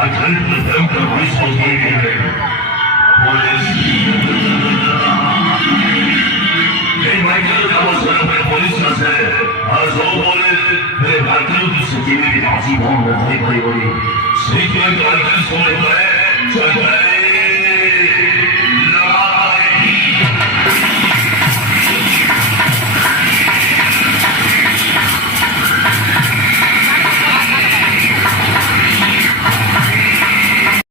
sempre questo dire. E mai che dobbiamo stare per polizia se a sopore per partire di sentire di casi buono, prego. Se ti entra il suo cioè